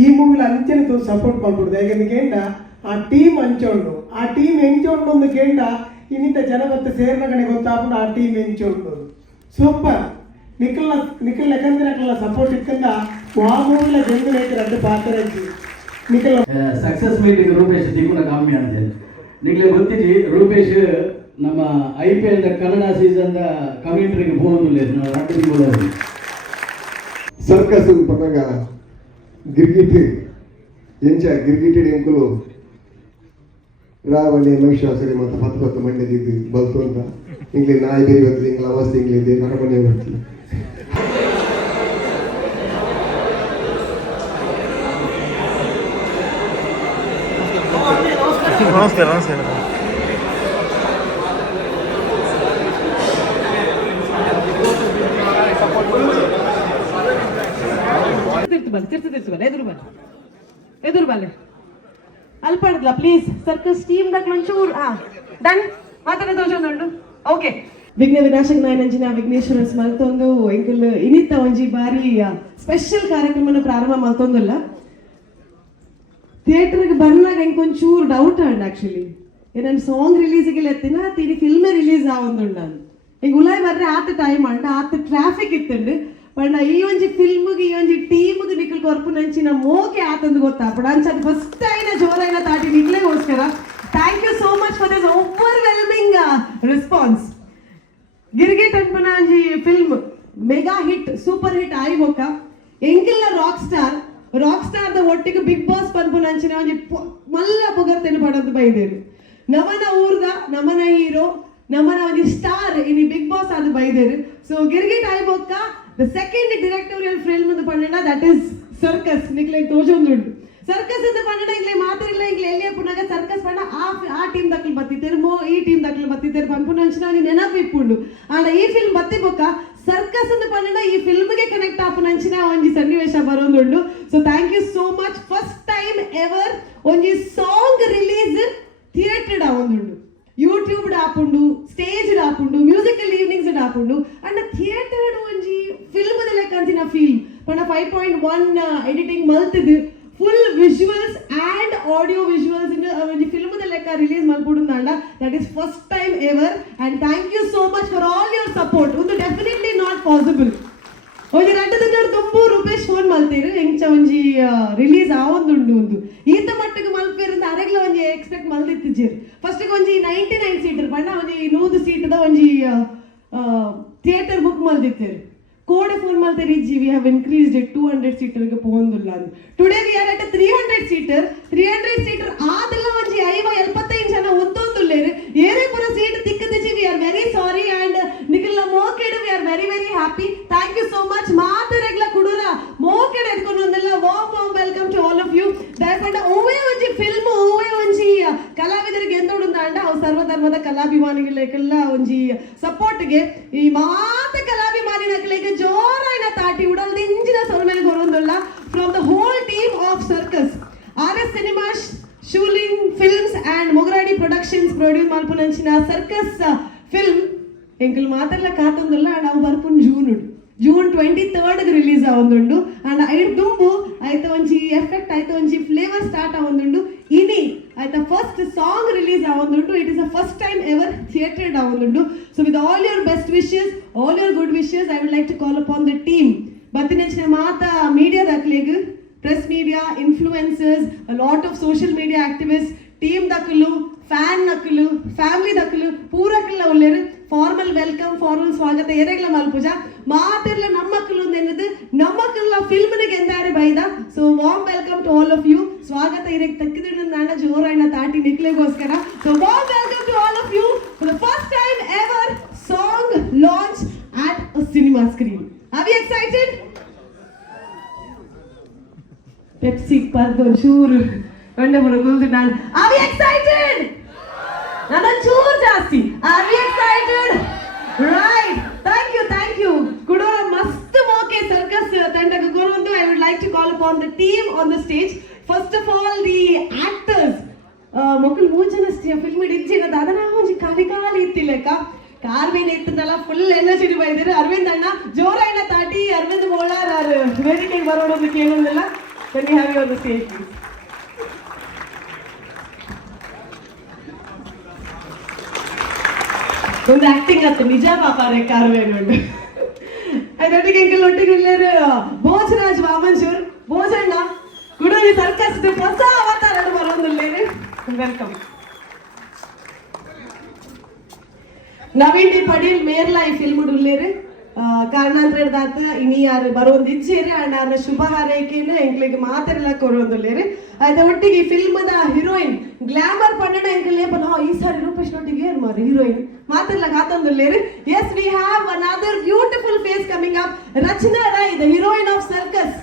ಈ ಮೂವಿಲಿ ಅಂಚನೆ ಸಪೋರ್ಟ್ ಮಾಡ್ಬಿಡ್ದು. ಯಾಕೆಂದ್ರೆ ಆ ಟೀಮ್ ಹಂಚೋಂಡು ಆ ಟೀಮ್ ಹೆಂಚೋಂಡು ಒಂದು ಗೇಂಡ ಇನ್ನಿತ ಜನ ಮತ್ತೆ ಸೇರ್ನ ಕಡೆ ಗೊತ್ತಾಗ್ಬಿಟ್ಟು ಆ ಟೀಮ್ ಹೆಂಚೋಂಡು ಸೂಪರ್ ನಿಖಲ್ ಯಾಕಂದ್ರೆ ನಕಲ್ಲ ಸಪೋರ್ಟ್ ಇಕ್ಕಂದ ಆ ಮೂವಿಲ ಗೆಂದು ನೇತ್ರ ಅದು ಪಾತ್ರ ನಿಖಲ್ ಸಕ್ಸಸ್ ಮೀಟಿಂಗ್ ರೂಪೇಶ್ ತಿಗುನ ಕಮ್ಮಿ ಅಂತೆ ನಿಖಲೆ ಗೊತ್ತಿ지 ರೂಪೇಶ್ ನಮ್ಮ IPL ಕನ್ನಡ ಸೀಸನ್ ಕಮೆಂಟ್ರಿಗೆ ಹೋಗೋದಿಲ್ಲ ನಾವು ರಾತ್ರಿ ಹೋಗೋದು ಸರ್ಕಸ್ ಪದಗ ಗಿರ್ಗಿಟ್ ಎಂಚ ಗಿರ್ಗಿಟೆಡ್ ಎಂಕುಲು ರಾವಣೆ ಮಹಿಷಾಸುರಿ ಮತ್ತು 10 ಮಂಡ್ಯದಿದ್ದು ಬಲ್ತು ಅಂತ ಇಂಗ್ಲಿ ನಾಯಿ ಬೇರೆ ಬರ್ತದೆ ಇಂಗ್ಲ ಅವಸ್ಥೆ ಇಂಗ್ಲಿದೆ ನರಮನೆ ಬರ್ತೀವಿ. ನಮಸ್ಕಾರ ನಮಸ್ಕಾರ. ಎದುರು ಬಲ್ಲೆ ಅಲ್ಪಡ್ಲ ಪ್ಲೀಸ್ ಸರ್ಕಸ್ ಟೀಮ್ ಒಂಚೂರು ಡನ್ ಮಾತಾಡ ತೋಜೊಂದುಂಡು ಓಕೆ ವಿಘ್ನ ವಿನಾಶಕ ನಾಯನಂಚಿನ ವಿಘ್ನೇಶ್ವರ ಮಲ್ತೊಂದು ಎಂಕಲ್ ಇನಿತ್ತ ಒಂಜಿ ಬಾರಿ ಸ್ಪೆಷಲ್ ಕಾರ್ಯಕ್ರಮನ ಪ್ರಾರಂಭ ಮಲ್ತೊಂದುಲ್ಲ ಥಿಯೇಟರ್ಗೆ ಬಂದಾಗ ಎಂಕೊಂಚೂರು ಡೌಟ್ ಅಂಡ್ ಆಕ್ಚುಲಿ ನನ್ನ ಸಾಂಗ್ ರಿಲೀಸಿಗೆ ಎತ್ತಿನ ತಿನಿ ಫಿಲ್ಮೇ ರಿಲೀಸ್ ಆವೊಂದುಂಡು ನಾನು ಈಗ ಉಲಾಯ್ ಬರ್ರೆ ಆತ ಟೈಮ್ ಅಂಡ ಆತ ಟ್ರಾಫಿಕ್ ಇತ್ತುಂಡು ಪಂಡ ಈ ಒಂಜಿ ಫಿಲ್ಮ್ಗೆ ಈ ಒಂಜಿ ಟೀಮ್ಗೆ ನಿಖಲ್ ಕೊರ್ಪು ನಂಚಿನ ಮೋಕೆ ಆತಂದು ಗೊತ್ತಾಪಡ ಅಂಚದ ಫಸ್ಟ್ ಐನ ಜೋರೈನ ತಾಟಿ ನಿಕ್ಲೆಗೋಸ್ಕರ thank you so much for this overwhelming response. Girgit ಅನ್ಪನ ಒಂಜಿ film mega hit super hit ಆಯ್ಬೋಕ ಎಂಕೆಲ್ಲ ರಾಕ್ ಸ್ಟಾರ್ ದ ಒಟ್ಟಿಗೆ ಬಿಗ್ ಬಾಸ್ ಪನ್ಪುನ ಅಂಚಿನ ಒಂಜಿ ಮಲ್ಲ ಪೊಗರ್ತೇನೆ ಪಡೋದು ಬೈದೇರು ನಮನ ಊರ್ದ ನಮನ ಹೀರೋ ನಮನ ಒಂಜಿ ಸ್ಟಾರ್ ಇನಿ ಬಿಗ್ ಬಾಸ್ ಅದು ಬೈದೇರು. ಸೊ ಗಿರ್ಗಿಟ್ ಆಯ್ಬೋಕ the second directorial film of the Pandana, that is Circus. Nikle Tojondundu. Circus is the Pandana, Ingle Mathilla, Ingle Punaga, Circus Panda, our team that will Batiter, Mo, E team that will Batiter, Pampunanchina, in enough Pundu. And E film Batiboka, Circus in the Pandana, E film connect Apunanchina on the Sannivesha Barondundu. So thank you so much. First time ever on the song release theatre downundu. YouTube ಆಪುಂಡು stage ಆಪುಂಡು musical evenings ಆಪುಂಡು and theatre ಒಂಜಿ film ಲೆಕ್ಕ ಅಂಚಿನ feel ಪಂಡ 5.1 editing ಮಲ್ತಿದ್ದು full visuals and audio visuals ಒಂಜಿ film ಲೆಕ್ಕ ರಿಲೀಸ್ ಮಲ್ಪುಡು ಅಂಡ that is first time ever and thank you so much for all your support. ಒಂದು ಡೆಫಿನೆಟ್ಲಿ ನಾಟ್ ಪಾಸಿಬಲ್ ಒಂಜಿ 2 ದಿನ ತುಂಬು ರೂಪೇಶ್ ಫೋನ್ ಮಲ್ತೀರು ಎಂಚ ಒಂಜಿ ರಿಲೀಸ್ ಆವೊಂದುಂಡು ಒಂದು ಈತ ಮಟ್ಟಿಗೆ ಮಲ್ಪೇರಿಂದ ಅರೆಗ್ಲ ಒಂಜಿ ಎಕ್ಸ್ಪೆಕ್ಟ್ ಮಲ್ದಿತ್ತಿಜ್ಜೇರು ಫಸ್ಟಿಗೆ ಒಂಜಿ 99 ಸೀಟರ್ ಪಂಡ ಒಂಜಿ 100 ಸೀಟದ ಒಂಜಿ ಥಿಯೇಟರ್ ಬುಕ್ ಮಲ್ದಿತ್ತೇರು ಕೋಡೆ ಫೋನ್ ಮಲ್ತೇರಿ ಇಜ್ಜಿ ವಿ ಹ್ಯಾವ್ ಇನ್ಕ್ರೀಸ್ಡ್ ಇಟ್ 200 ಸೀಟರ್ಗೆ ಪೋಂದುಲ್ಲ ಅಂದು today we are at 300 seater ಆದೆಲ್ಲ ಒಂಜಿ 75 ಜನ ಒತ್ತೊಂದುಲ್ಲೇರು ಏರೇ ಪುರ ಸೀಟ್ ತಿಕ್ಕದಿಜ್ಜಿ we are very sorry and Nikhil ಮೋಕೆಡ್ we are very very happy. Thank you so much ಮಾತರೆಗ್ಲ ಕುಡುರ ಮೋಕೆಡ್ ಎದ್ಕೊಂಡು ಒಂದೆಲ್ಲ warm welcome to all of you. ದಯಪಂಡ ಓವೇ ಒಂಜಿ ಫಿಲ್ಮ್ ಓವೇ ಒಂಜಿ ಕಲಾವಿದರಿಗೆ ಎಂದೋಡು ಅಂಡ ಅವು ಸರ್ವಧರ್ಮದ ಕಲಾಭಿಮಾನಿಗಳೆಲ್ಲ ಒಂಜಿ ಸಪೋರ್ಟ್ಗೆ ಈ ಮಾತ ಕಲಾಭಿಮಾನಿ ನಕಲೆಗೆ ಜೋರಾಯಿನ ತಾಟಿ ಉಡಲ್ದ ಇಂಜಿನ ಸೊಲ್ಮೇಲೆ ಬರೋದಿಲ್ಲ from the whole team of Circus RS cinemas ಶೂಲಿಂಗ್ films and Mogaradi productions produce ಮಲ್ಪುನಂಚಿನ ಸರ್ಕಸ್ ಫಿಲ್ಮ್ ಎಂಕಲ್ ಮಾತೆಲ್ಲ ಕಾತೊಂದಿಲ್ಲ ಅಂಡ್ ಅವು ಬರ್ಪುನ್ ಜೂನ್ 23 ರಿಲೀಸ್ ಆವೊಂದುಂಡು ಅಂಡ್ ಐಡ್ ತುಂಬು ಆಯ್ತ ಒಂಜಿ ಎಫೆಕ್ಟ್ ಆಯ್ತ ಒಂಜಿ ಫ್ಲೇವರ್ ಸ್ಟಾರ್ಟ್ ಆವೊಂದುಂಡು ಇನಿ ಆಯ್ತ ಫಸ್ಟ್ ಸಾಂಗ್ ರಿಲೀಸ್ ಆವೊಂದುಂಡು it is a first time ever ಥಿಯೇಟರ್ಡ್ ಆವೊಂದುಂಡು. So with all your best wishes all your good wishes I would like to call upon the team ಬತ್ತಿನಂಚಿನ ಮಾತ ಮೀಡಿಯಾ ದಾಖಲೆಗ್ press media influencers a lot of social media activist team ದಕ್ಕಲು fan ನಕ್ಕಲು family ದಕ್ಕಲು ಪೂರಕ್ಕೆಲ್ಲ ಒಳ್ಳೆರು formal welcome formal ಸ್ವಾಗತ ಎರೆಗ್ಲ ಮಲ್ಪುಜ ಮಾತೆಲ್ಲ ನಮ್ಮಕ್ಕಲು ಎಂದದು ನಮ್ಮಕ್ಕಲ್ಲ ಫಿಲ್ಮ್ನಿಗೆ ಎಂದಾರೆ ಬೈದ. So warm welcome to all of you. ಸ್ವಾಗತ ಇರಕ್ಕೆ ತಕ್ಕಿದ ನಾಡ ಜೋರಾಯಿನ ತಾಟಿ ನಿಕ್ಲೆಗೋಸ್ಕರ. So warm welcome to all of you for the first time ever song launch at a cinema screen. Are we excited? Pepsi ಪರ್ದು ಚೂರು ಒಂಡೆ ಬರೋದು ನಾನು ಆರ್ ವಿ ಎಕ್ಸೈಟೆಡ್? ನನ್ನ ಚೂರು ಜಾಸ್ತಿ are we excited? Right, thank you ಕುಡೋರ ಮಸ್ತ್ ಮೋಕೆ ಸರ್ಕಸ್ ತಂಡಕ್ಕೆ ಕೊರೊಂದು I would like to call upon the team on the stage. First of all the actors ಮಕ್ಕಳು 3 ಜನ ಫಿಲ್ಮ್ ಇಡ್ಜಿನದ ಅದನ್ನ ಒಂಜಿ ಖಾಲಿ ಇತ್ತಿಲೆಕ್ಕ ಕಾರ್ವೇನ್ ಇತ್ತದಲ್ಲ ಫುಲ್ ಎನರ್ಜಿ ಬೈದಿರು. ಅರವಿಂದ್ ಅಣ್ಣ ಜೋರಾಯಿನ ತಾಟಿ ಅರವಿಂದ್ ಮೋಳಾರ್ ವೇದಿಕೆಗೆ ಬರೋಣ ಕೇಳೋದಿಲ್ಲ. Can we have you on the stage, please? ಒಂದು ಆಕ್ಟಿಂಗ್ ಆಯ್ತು ನಿಜ ಪಾಪ ಕಾರ್ವೇನುಂಡು ಅದೊಟ್ಟಿಗೆ ಎಂಕಲ್ ಒಟ್ಟಿಗೆ ಭೋಜರಾಜ್ ವಾಮಂಚೂರ್ ಭೋಜಣ್ಣ ಗುಡವಿ ಸರ್ಕಸ್ ಹೊಸ ಅವತಾರ ಬರೋದಿಲ್ಲೇನೆ ವೆಲ್ಕಮ್ ನವೀನ್ ಡಿ ಪಡೀಲ್ ಮೇರ್ಲ ಈ ಫಿಲ್ಮ್ ಉಳ್ಳೇರು ಕಾರಣಾಂತರದಾತ ಇನಿ ಯಾರು ಬರೋದು ಇಜ್ಜೇರಿ ಅಂಡ್ ಅವ್ರ ಶುಭ ಹಾರೈಕೆಯನ್ನು ಎಂಕ್ಲಿಗೆ ಮಾತೆಲ್ಲ ಕೊರೋದಿಲ್ಲೇರಿ ಅದ ಒಟ್ಟಿಗೆ ಈ ಫಿಲ್ಮದ ಹೀರೋಯಿನ್ ಗ್ಲಾಮರ್ ಪನ್ನಡ ಎಂಕಲ್ಲೇ ಈ ಸಾರಿ ರೂಪೇಶ್ ನೊಟ್ಟಿಗೆ ಏನು ಮಾರಿ ಹೀರೋಯಿನ್ ಮಾತೆಲ್ಲ ಕಾತೊಂದಿಲ್ಲೇರಿ yes we have another beautiful face coming up Rachana Rai the heroine of Circus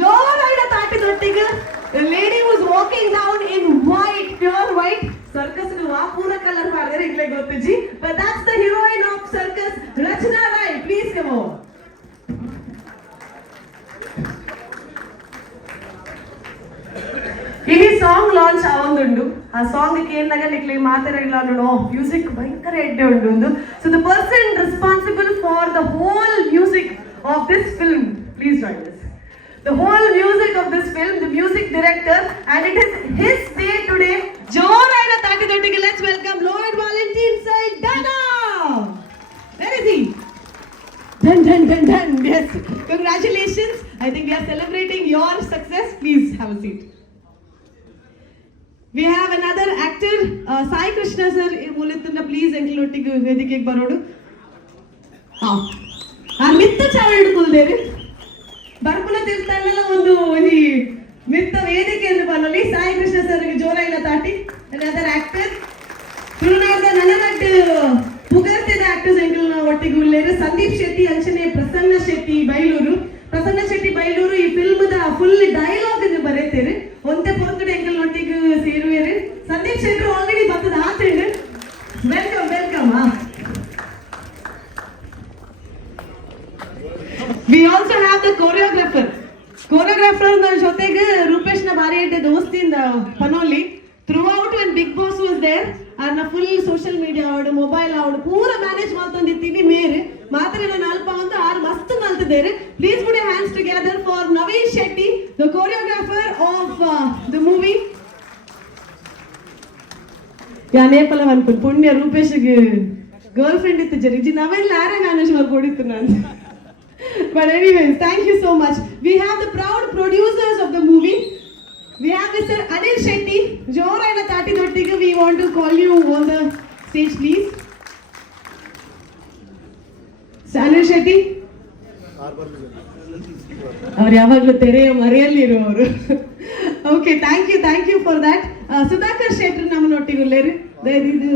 ಜೋರಾಯಿನ ತಾಟಿದೊಟ್ಟಿಗೆ the lady was walking down in white pure white circus nu va pura color ಮಾಡಿದ್ರೆ ಇಗ್ಲೇ ಗೊತ್ತಿಜಿ but that's the heroine of circus Rachna Rai please come on ಇಲ್ಲಿ song launch ಆವೊಂದುಂಡು ಆ song ಕೇಂದಾಗ ನಿಕ್ಲೆ ಮಾತಾಡಲ್ಲ ನೋಡು music ಭಯಂಕರ ಎಡ್ಡೆ ಉಂಡು so the person responsible for the whole music of this film please join us the whole music of this film, the music director, and it is his day today. Joraina Takidottige, let's welcome Lloyd Valentine Saidana. Where is he? Dun. Yes, congratulations. I think we are celebrating your success. Please have a seat. We have another actor, Sai Krishna sir. Please, Enkelottige Vedike Barodu. Mitha Chavaldu Kuldere. ಬರ್ಪುಲ ತಿಳ್ತಾನೆಲ್ಲ ಒಂದು ಈ ಮಿತ್ತ ವೇದಿಕೆ ಎಂದು ಬರಲಿ ಸಾಯಿ ಕೃಷ್ಣ ಸರ್ಗೆ ಜೋರಾಯಿನ ತಾಟಿ other actor ತುಳುನಾಡಿನ ನನನಟ್ಟು ಪುಗರ್ತಿದ actors ಎಂಕಲ್ನ ಒಟ್ಟಿಗೆ ಉಳ್ಳೇರು ಸಂದೀಪ್ ಶೆಟ್ಟಿ ಅಂಚನೆ ಪ್ರಸನ್ನ ಶೆಟ್ಟಿ ಬೈಲೂರು ಈ ಫಿಲ್ಮ್ದ ಫುಲ್ ಡೈಲಾಗ್ ಅನ್ನು ಬರೀತೇವೆ ಒಂದೇ ಪೊರ್ತುಡೆ ಎಂಕಲ್ ಒಟ್ಟಿಗೆ ಸೇರುವೇರು ಸಂದೀಪ್ ಶೆಟ್ಟಿ ಆಲ್ರೆಡಿ ಬರ್ತದ ಆತೇನು welcome We also have the choreographer ನನ್ನ ಜೊತೆಗೆ ರೂಪೇಶ್ ನ ಬಾರಿ ಇದ್ದ ದೋಸ್ತಿಂದ ಪನೋಲಿ throughout when Big Boss was there and full social media ಅವಡು ಮೊಬೈಲ್ ಅವಡು ಪೂರ ಮ್ಯಾನೇಜ್ ಮಾಡ್ತಂದಿತ್ತೀವಿ ಮೇರೆ ಮಾತ್ರ ನಾನು ಅಲ್ಪ ಅಂತ ಆರು ಮಸ್ತ್ ಮಾಡ್ತಿದ್ದಾರೆ please put your hands together for Naveen Shetty the choreographer of the movie ಯಾ ನೇಪಲ ಅನ್ಕೊಂಡು ಪುಣ್ಯ ರೂಪೇಶ್ಗೆ ಗರ್ಲ್ ಫ್ರೆಂಡ್ ಇತ್ತು ಜರಿ ನಾವೆಲ್ಲ ಯಾರೇ ಮ್ಯಾನೇಜ್ ಮಾಡ್ಕೊಂಡಿತ್ತು ನಾನು But anyways, thank you so much. We have the proud producers of the movie. We have Mr. Anil Shetty. Joraina Tatidottige, we want to call you on the stage, please. So, Anil Shetty. ಅವರು ಯಾವಾಗಲೂ ತೆರೆಯ ಮರೆಯಲ್ಲಿರು ಅವರು okay thank you for that Sudhakar Shetty ನಮ್ಮನ್ನೊಟ್ಟಿಗೆ ಉಳ್ಳೇರಿ ಇದು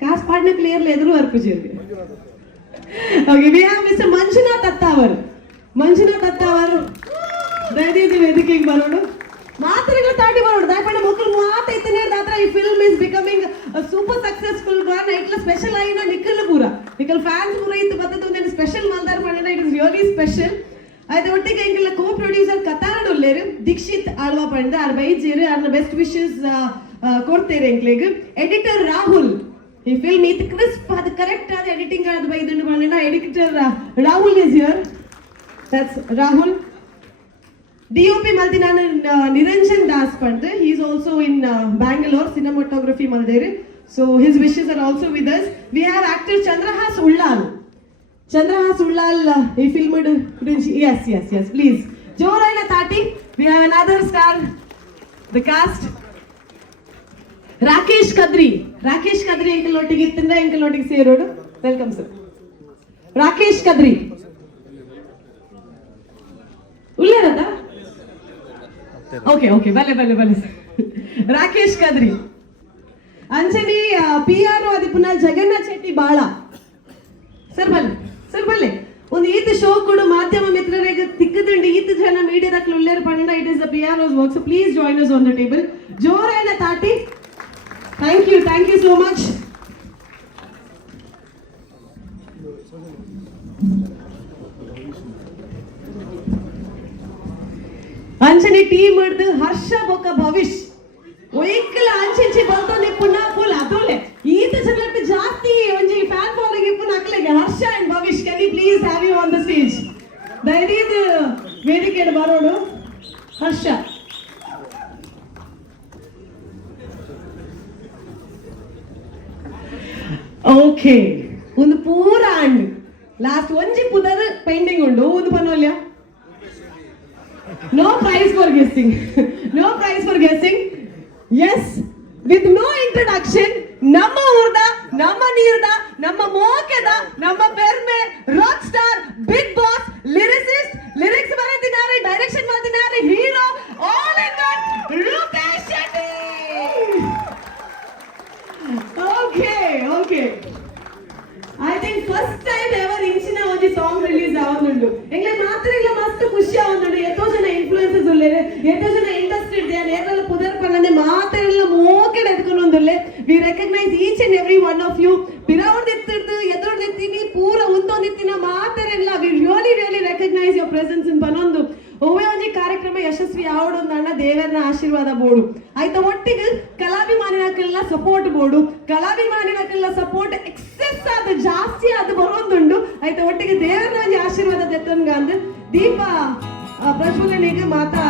ಕಾಸು ಪಾಡ್ನ clearly ಎದುರು ಅರ್ಪಿಸಿರ್ಲಿ Okay, we have Mr. Manjunath Attavaru. ದಯವಿಟ್ಟು ವೇದಿಕೆಗೆ ಬರೋಣ ಮಾತುಗಳು ತಾಟಿ ಬರೋಣ ದಯಪಟ್ಟು ಮಕ್ಕಳು ಮಾತೈತನೇ ದಾತ್ರ ಈ film is becoming super successful ಗಾನ್ ಇಟ್ಲ ಸ್ಪೆಷಲ್ ಆಯಿನ ನಿಕ್ಕಲ್ ಪೂರ ನಿಕ್ಕಲ್ ಫ್ಯಾನ್ಸ್ ಪೂರ ಇತ್ತು ಬತ್ತದು ಒಂದು ಸ್ಪೆಷಲ್ ಮಲ್ದಾರ್ ಮಾಡಿದ ಇಟ್ ಇಸ್ ರಿಯಲಿ ಸ್ಪೆಷಲ್ ಆಯ್ತು ಒಟ್ಟಿಗೆ ಎಂಗೆಲ್ಲ ಕೋ ಪ್ರೊಡ್ಯೂಸರ್ ಕತಾರಡೊಲ್ಲೇರು ದೀಕ್ಷಿತ್ ಆಳ್ವಾ ಪಂಡ ಆರ್ ಬೈಜೇರು ಆರ್ನ ಬೆಸ್ಟ್ ವಿಶಸ್ ಕೊಡ್ತೇರೆ ಎಂಕ್ಲೆಗ್ ಎಡಿಟರ್ ರಾಹುಲ್ ಈ ಫಿಲ್ಮ್ ಇದು ಕ್ರಿಸ್ಪ್ ಅದು ಕರೆಕ್ಟ್ ಆದ ಎಡಿಟಿಂಗ್ ಆದ ಬೈದಂಡು ಬಂದ editor Rahul is here that's Rahul DOP maldi nanu Niranjan Das pande he is also in Bangalore cinematography maldere so his wishes are also with us we have actor Chandrahas Ullal he filmed yes please joraina tati we have another star the cast Rakesh Kadri enkalottige ittinda enkalottige serodu welcome sir Rakesh Kadri ullerada okay bale Rakesh Kadri ಅಂಚನೆ PRO ಅದಿಪುನ Jagannath Shetty ಬಾಳ sir ಬಲ್ಲೆ ಒಂದು ಈತ show ಕೊಡು ಮಾಧ್ಯಮ ಮಿತ್ರರಿಗೆ ತಿಕ್ಕದಂಡು ಈತ ಜನ ಮೀಡಿಯಾದಕ್ಕೆ ಉಳ್ಳೇರು ಪಂಡ it is the PRO's work so please join us on the table ಜೋರಾಯಿನ ತಾಟಿ thank you so much ಅಂಚನೆ ಟೀಮ್ ಹಿಡ್ದು ಹರ್ಷ ಬೊಕ್ಕ ಭವಿಷ್ ಒಯ್ಕಲ ಅಂಚೆ ಬಂತು ನಿಪ್ಪುನ ಫುಲ್ ಅದುಲೆ ಈತ ಜನಕ್ಕೆ ಜಾಸ್ತಿ ಒಂಜಿ ಫ್ಯಾನ್ ಫಾಲೋಯಿಂಗ್ ಇಪ್ಪುನ ಅಕ್ಲೆಗೆ Harsha and Bhavish can you please have you on the stage ದಯವಿಟ್ಟು ವೇದಿಕೆಗೆ ಬರೋಡು ಹರ್ಷ. ಓಕೆ, ಒಂದು ಪೂರ ಆಂಡ್ ಲಾಸ್ಟ್ ಒಂಜಿ ಪುದರ್ ಪೆಂಡಿಂಗ್ ಉಂಡು ಒಂದು ಪನೋಲ್ಯ. No prize for guessing. No prize for guessing. Yes, with no introduction, ನಮ್ಮ ಊರ್ದ, ನಮ್ಮ ನೀರ್ದ, ನಮ್ಮ ಮೋಕೆದ, ನಮ್ಮ ಪೆರ್ಮೆ, rock star, Bigg Boss, lyricist, lyrics ಬರೆದಿದ್ದಾರೆ, ಡೈರೆಕ್ಷನ್ ಮಾಡಿದ್ದಾರೆ, hero, all in one, Roopesh Shetty. Okay. I think first time ever ಇಂಚಿನ ಒಂದು ಸಾಂಗ್ ರಿಲೀಸ್ ಆവുന്നുണ്ട്. ಎಂಗ್ಲೆ ಮಾತ್ರ ಇಲ್ಲ ಮಸ್ತ್ ಖುಷಿ ಆവുന്നുണ്ട്. ಎಷ್ಟೋ ಜನ ಇನ್ಫ್ಲುಯೆನ್ಸರ್ಸ್ ಉಳ್ಳೇರೆ, ಎಷ್ಟೋ ಜನ ಇಂಡಸ್ಟ್ರಿ ಇದೆ, ನೇರಲ್ಲ ಪುದರ್ ಪನ್ನನೆ ಮಾತ್ರ ಇಲ್ಲ ಮೋಕೆಡೆ ಎತ್ಕೊಂಡು ಒಂದುಲ್ಲೆ. We recognize each and every one of you. ಪಿರಾವರ್ದು ಎತ್ತಿರ್ದು ಎದುರ್ದು ಎತ್ತೀನಿ ಪೂರ ಒಂದೊಂದಿತ್ತಿನ ಮಾತ್ರ ಇಲ್ಲ. We really recognize your presence in ಪನ್ನೊಂದು ಒವ್ವೇ ಒಂಜಿ ಕಾರ್ಯಕ್ರಮ ಯಶಸ್ವಿ ಆವಡೊಂದಣ್ಣ ದೇವರನ ಆಶೀರ್ವಾದ ಬೋಡು ಆಯ್ತ. ಒಟ್ಟಿಗೆ ಕಲಾಭಿಮಾನಿನಕ್ಕೆಲ್ಲ ಸಪೋರ್ಟ್ ಬೋಡು, ಕಲಾಭಿಮಾನಿನಕ್ಕೆಲ್ಲ ಸಪೋರ್ಟ್ ಎಕ್ಸೆಸ್ ಆದ ಜಾಸ್ತಿ ಆದ ಬರೋದುಂಡು ಆಯ್ತ. ಒಟ್ಟಿಗೆ ದೇವರನ ಒಂಜಿ ಆಶೀರ್ವಾದ ತೆತ್ತನ್ಗ ಅಂದ್ ದೀಪ ಪ್ರಜ್ವಲನೆಗೆ ಮಾತಾ